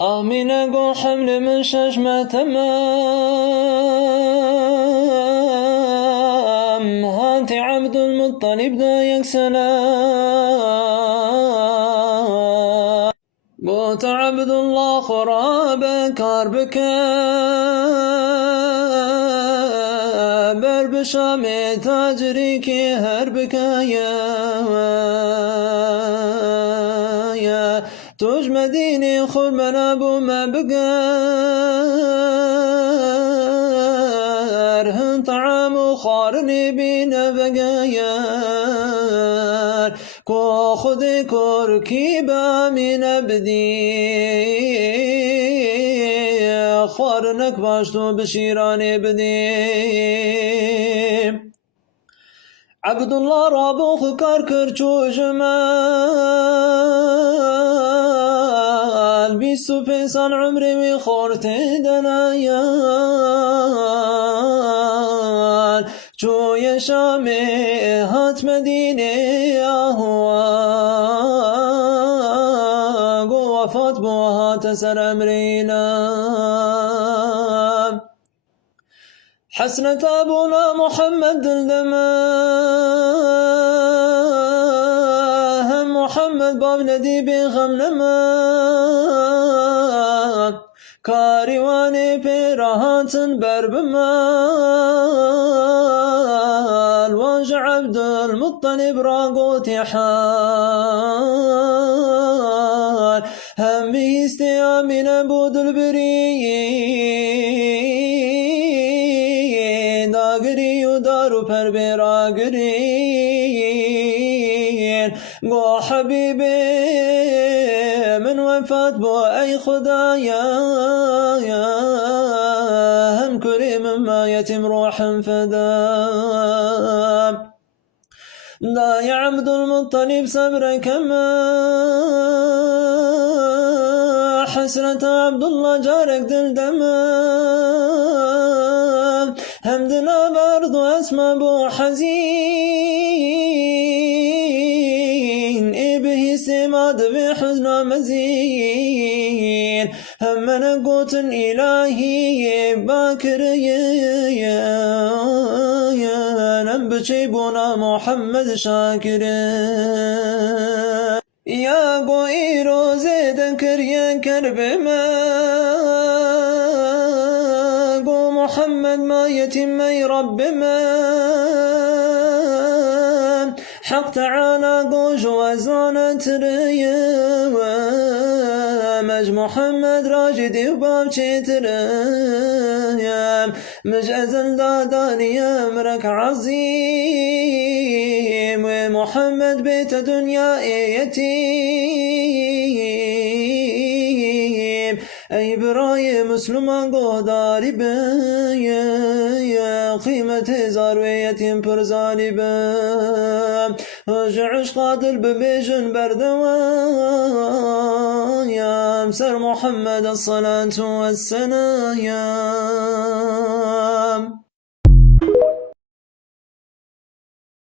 آمين أقول حمل من ششمة تمام هانتي عبد المطلب دايك سلام قوت عبد الله خراب كاربك برب شامي تاجريك هربك يا توج مديني خل من أبو ما بقار هن طعام وخارني بين بقايار كو خذي كوركيبا من أبدي خارنك باشتو بشيراني بدي عبد الله رابوخ كركر جمال بيسو فيصل عمري وخورت دنايان شو يا شامي هات مدينة أهوى وفات بوها تسر أمرينا حسنة أبونا محمد الدماء هم محمد باب ندي بغمنما كارواني بيرهات بربمال واج عبد المطلب راقوت حال هم استيامين أبود البريين داقري ودارو پر براقرين قو حبيبي من وفات بو أي خدايا هم كريم ما يتم روح فدا لا يا عبد المطلب صبرك ما حسرة عبد الله جارك دلدما همدنا برضو اسمى بو حزين به سماد بحزن مزين همنا قوت إلهي باكر يا نبشيبنا محمد شاكر يا قويرو زيد كريا كرب ما قو محمد ما يتم رب ما حق تعالى قو جوازان تريا مج محمد راجدي وباب تريا مج أزل داداني أمرك عظيم ومحمد بيت دنيا يتيم أي براي مسلمان قداري يا قيمة زار ويتيم برزالي وجعش قادر ببيجن بردوان يا مسر محمد الصلاة والسلام